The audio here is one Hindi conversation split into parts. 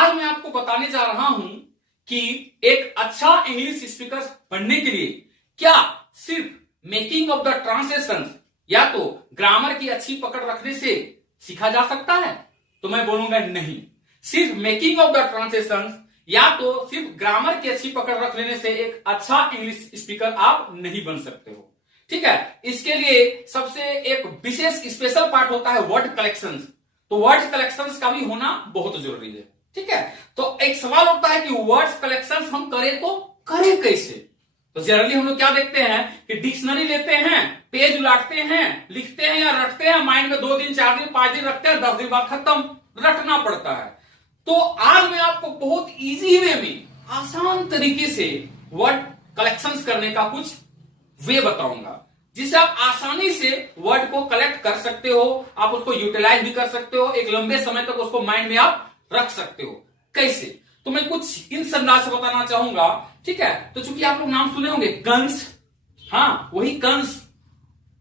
आज मैं आपको बताने जा रहा हूं कि एक अच्छा इंग्लिश स्पीकर बनने के लिए क्या सिर्फ मेकिंग ऑफ द ट्रांसलेशन या तो ग्रामर की अच्छी पकड़ रखने से सीखा जा सकता है। तो मैं बोलूंगा नहीं, सिर्फ मेकिंग ऑफ द ट्रांसलेशन या तो सिर्फ ग्रामर की अच्छी पकड़ रख लेने से एक अच्छा इंग्लिश स्पीकर आप नहीं बन सकते हो। ठीक है, इसके लिए सबसे एक विशेष स्पेशल पार्ट होता है वर्ड कलेक्शंस। तो वर्ड कलेक्शंस का भी होना बहुत जरूरी है। ठीक है, तो एक सवाल होता है कि वर्ड्स कलेक्शंस हम करें तो करें कैसे। तो जनरली हम लोग क्या देखते हैं कि डिक्शनरी लेते हैं, पेज उलाटते हैं, लिखते हैं या रटते हैं, माइंड में 2 दिन 4 दिन 5 दिन रखते हैं, 10 दिन बाद खत्म, रटना पड़ता है। तो आज मैं आपको बहुत इजी वे में आसान तरीके से वर्ड कलेक्शंस करने का कुछ वे बताऊंगा, जिससे आप आसानी से वर्ड को कलेक्ट कर सकते हो, आप उसको यूटिलाइज भी कर सकते हो, एक लंबे समय तक उसको माइंड में आप रख सकते हो। कैसे, तो मैं कुछ इन अंदाज से बताना चाहूंगा। ठीक है, तो चूंकि आप लोग नाम सुने होंगे कंस, हाँ वही कंस,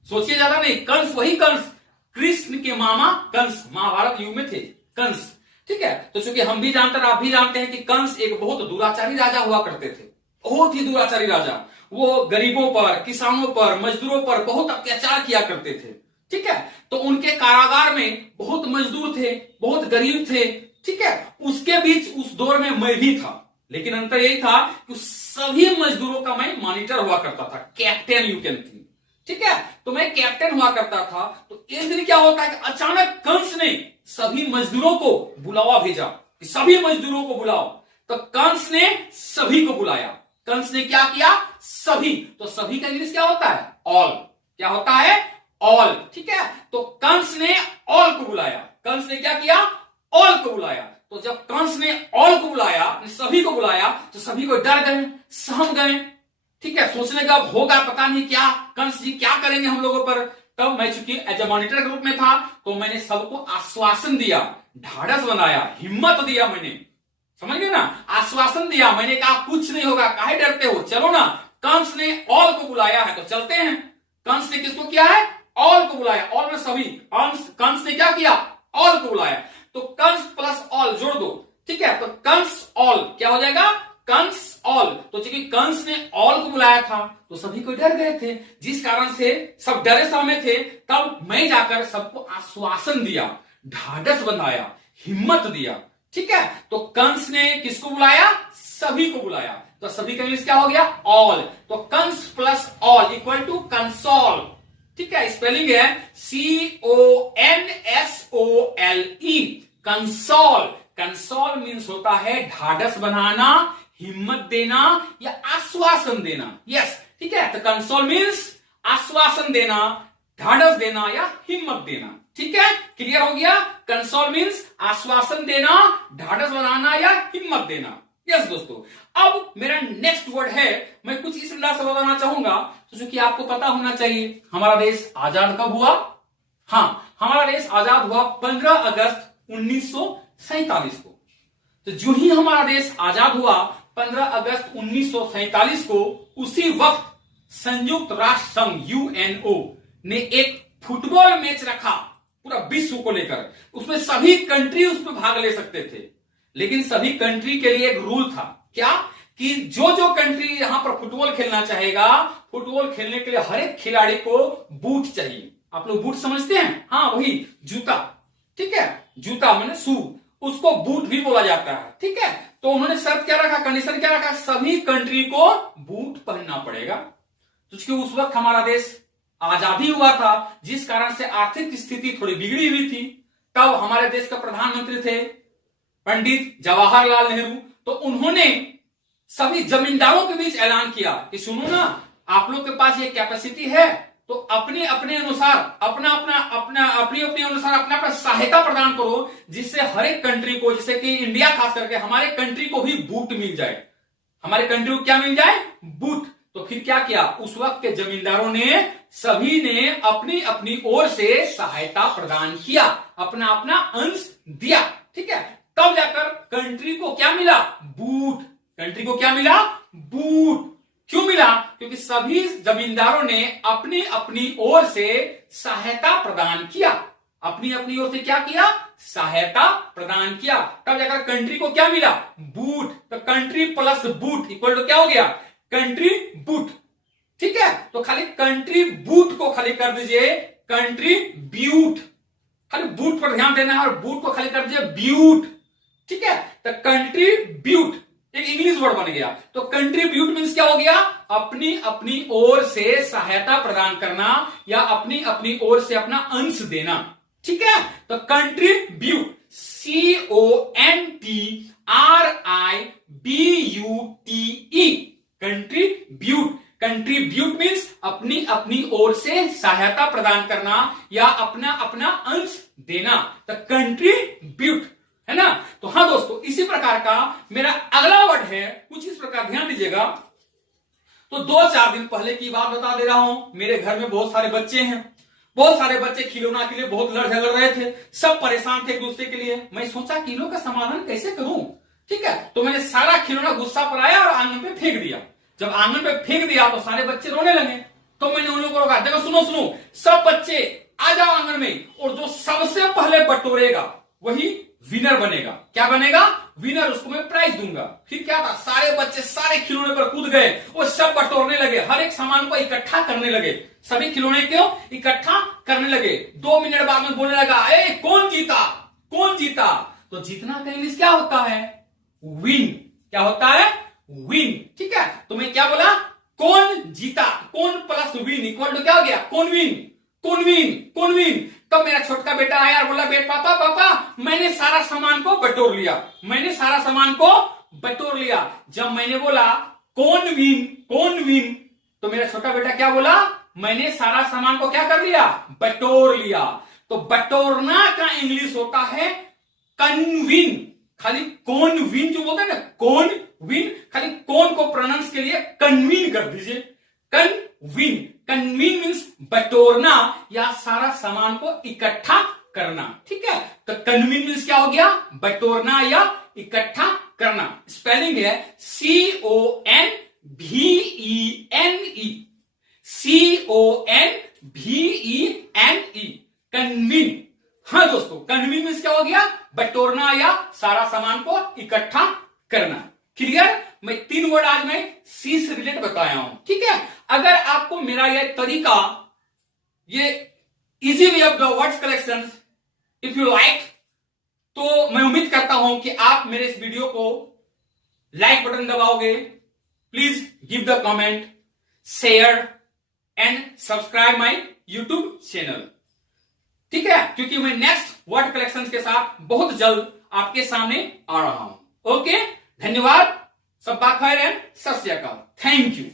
सोचिए ज्यादा नहीं, कंस वही कंस, कृष्ण के मामा कंस, महाभारत युग में थे कंस। ठीक है, तो चूंकि हम भी जानते हैं, आप भी जानते हैं कि कंस एक बहुत दुराचारी राजा हुआ करते थे, बहुत ही दुराचारी राजा। वो गरीबों पर, किसानों पर, मजदूरों पर बहुत अत्याचार किया करते थे। ठीक है, तो उनके कारागार में बहुत मजदूर थे, बहुत गरीब थे। ठीक है, उसके बीच उस दौर में मैं भी था, लेकिन अंतर यही था कि सभी मजदूरों का मैं मॉनिटर हुआ करता था, कैप्टन यू कैन थिंक। ठीक है, तो मैं कैप्टन हुआ करता था। तो एक दिन क्या होता है कि अचानक कंस ने सभी मजदूरों को बुलावा भेजा कि सभी मजदूरों को बुलाओ। तो कंस ने सभी को बुलाया। कंस ने क्या किया, सभी, तो सभी का इंग्लिश क्या होता है, ऑल। क्या होता है, ऑल। ठीक है, तो कंस ने ऑल को बुलाया। कंस ने क्या किया, ऑल को बुलाया। तो जब कंस ने ऑल को बुलाया, सभी को बुलाया, तो सभी को डर गए, सहम गए। ठीक है, सोचने का अब होगा पता नहीं क्या, कंस जी क्या करेंगे हम लोगों पर। तब मैं चूंकि एज ए मॉनिटर ग्रुप में था, तो मैंने सबको आश्वासन दिया, ढाढ़स बनाया, हिम्मत दिया मैंने, समझ गए ना, आश्वासन दिया। मैंने कहा कुछ नहीं होगा, काहे डरते हो, चलो ना। कंस ने ऑल को बुलाया है तो चलते हैं। कंस ने किसको किया है, ऑल को बुलाया, ऑल में सभी। कंस ने क्या किया, ऑल को बुलाया। तो कंस प्लस ऑल जोड़ दो। ठीक है, तो कंस ऑल क्या हो जाएगा, कंस ऑल। तो चूंकि कंस ने ऑल को बुलाया था तो सभी को डर गए थे, जिस कारण से सब डरे सहमे थे। तब मैं जाकर सबको आश्वासन दिया, ढाढ़स बनाया, हिम्मत दिया। ठीक है, तो कंस ने किसको बुलाया, सभी को बुलाया। तो सभी का इंग्लिश क्या हो गया, ऑल। तो cons plus all equal to console. ठीक है, स्पेलिंग है CONSOLE, कंसोल। कंसोल मीन्स होता है ढाढ़स बनाना, हिम्मत देना या आश्वासन देना। यस, ठीक है, तो कंसोल मीन्स आश्वासन देना, ढाढ़स देना या हिम्मत देना। ठीक है, क्लियर हो गया। कंसोल मीन्स आश्वासन देना, ढाढ़स बनाना या हिम्मत देना। यस दोस्तों, अब मेरा नेक्स्ट वर्ड है, मैं कुछ इस अंदाज से बताना चाहूंगा। तो जो कि आपको पता होना चाहिए, हमारा देश आजाद कब हुआ। हाँ, हमारा देश आजाद हुआ 15 अगस्त 1947 को। तो जो ही हमारा देश आजाद हुआ 15 अगस्त 1947 को, उसी वक्त संयुक्त राष्ट्र संघ UNO ने एक फुटबॉल मैच रखा पूरा विश्व को लेकर। उसमें सभी कंट्री उसमें भाग ले सकते थे, लेकिन सभी कंट्री के लिए एक रूल था, क्या, कि जो जो कंट्री यहां पर फुटबॉल खेलना चाहेगा, फुटबॉल खेलने के लिए हर एक खिलाड़ी को बूट चाहिए। आप लोग बूट समझते हैं, हाँ वही जूता। ठीक है, जूता माने शू, उसको बूट भी बोला जाता है। ठीक है, तो उन्होंने शर्त क्या रखा, कंडीशन क्या रखा, सभी कंट्री को बूट पहनना पड़ेगा। तो उस वक्त हमारा देश आजादी हुआ था, जिस कारण से आर्थिक स्थिति थोड़ी बिगड़ी हुई थी। तब हमारे देश का प्रधानमंत्री थे पंडित जवाहरलाल नेहरू। तो उन्होंने सभी जमींदारों के बीच ऐलान किया कि सुनो ना, आप लोग के पास ये कैपेसिटी है, तो अपने अपने अनुसार अपना सहायता प्रदान करो, जिससे हर एक कंट्री को, जैसे कि इंडिया खास करके हमारे कंट्री को भी बूट मिल जाए। हमारे कंट्री को क्या मिल जाए, बूट। तो फिर क्या किया, उस वक्त के जमींदारों ने, सभी ने अपनी अपनी ओर से सहायता प्रदान किया, अपना अपना अंश दिया। ठीक है, तब जाकर कंट्री को क्या मिला, बूट। कंट्री को क्या मिला, बूट। क्यों मिला, क्योंकि सभी जमींदारों ने अपनी अपनी ओर से सहायता प्रदान किया। अपनी अपनी ओर से क्या किया, सहायता प्रदान किया। तब जाकर कंट्री को क्या मिला? बूट। तो country plus boot equal to क्या हो गया? Country boot. ठीक है, तो खाली कंट्री बूट को खाली कर दीजिए कंट्री ब्यूट। खाली बूट पर ध्यान देना है और बूट को खाली कर दीजिए ब्यूट। ठीक है, तो कंट्री ब्यूट एक इंग्लिश वर्ड बन गया। तो कंट्रीब्यूट मींस क्या हो गया? अपनी अपनी ओर से सहायता प्रदान करना या अपनी अपनी ओर से अपना अंश देना। ठीक है, तो contribute CONTRIBUTE contribute. Contribute means अपनी अपनी ओर से सहायता प्रदान करना या अपना अपना अंश देना। तो कंट्रीब्यूट है ना। तो हाँ दोस्तों, इसी प्रकार का मेरा अगला वर्ड है कुछ इस प्रकार, ध्यान दीजिएगा। तो 2-4 दिन पहले की बात बता दे रहा हूं। मेरे घर में बहुत सारे बच्चे हैं। बहुत सारे बच्चे खिलौना के लिए बहुत लड़ झगड़ रहे थे। सब परेशान थे एक दूसरे के लिए। मैं सोचा कि इनों का समाधान कैसे करूं। ठीक है, तो मैंने सारा खिलौना गुस्सा पर आया और आंगन पे फेंक दिया। जब आंगन पे फेंक दिया तो सारे बच्चे रोने लगे। तो मैंने उन लोगों को रोका, देखो सुनो सुनो, सब बच्चे आ जाओ आंगन में, और जो सबसे पहले बटोरेगा वही विनर बनेगा। क्या बनेगा? विनर। उसको मैं प्राइज दूंगा। फिर क्या था, सारे बच्चे सारे खिलौने पर कूद गए और सब बटोरने लगे, हर एक सामान को इकट्ठा करने लगे। सभी खिलौने क्यों इकट्ठा करने लगे। 2 मिनट बाद में बोलने लगा, ए कौन जीता, कौन जीता। तो जीतना का इंग्लिश क्या होता है? विन। क्या होता है? विन। ठीक है, तो मैं क्या बोला? कौन जीता। कौन प्लस विन इक्वल टू क्या हो गया? कौन विन, कौन विन, कौन विन। तब मेरा छोटका बेटा आया और बोला, बेटा पापा पापा मैंने सारा सामान को बटोर लिया, मैंने सारा सामान को बटोर लिया। जब मैंने बोला कौन विन, कौन विन, तो मेरा छोटा बेटा क्या बोला? मैंने सारा सामान को क्या कर लिया? बटोर लिया। तो बटोरना का इंग्लिश होता है कन्विन। खाली कौन विन जो बोलते हैं ना, कौन विन, खाली कौन को प्रोनाउंस के लिए कन्वीन कर दीजिए, कन्वीन। कन्वीन मींस बटोरना या सारा सामान को इकट्ठा करना। ठीक है, तो कन्वीन मींस क्या हो गया? बटोरना या इकट्ठा करना। स्पेलिंग है CONVENE, CONVENE, कन्वीन। हाँ दोस्तों, कन्वीन मींस क्या हो गया? बटोरना या सारा सामान को इकट्ठा करना। क्लियर? मैं 3 वर्ड आज मैं सी से रिलेट बताया हूं। ठीक है, अगर आपको मेरा यह तरीका, ये easy way of the words collection if you like, तो मैं उम्मीद करता हूं कि आप मेरे इस वीडियो को लाइक बटन दबाओगे। Please give the comment, share and subscribe my YouTube channel. ठीक है, क्योंकि मैं नेक्स्ट वर्ड कलेक्शन के साथ बहुत जल्द आपके सामने आ रहा हूं। ओके, धन्यवाद। सब खैर एंड सत श्री अकाल। Thank you.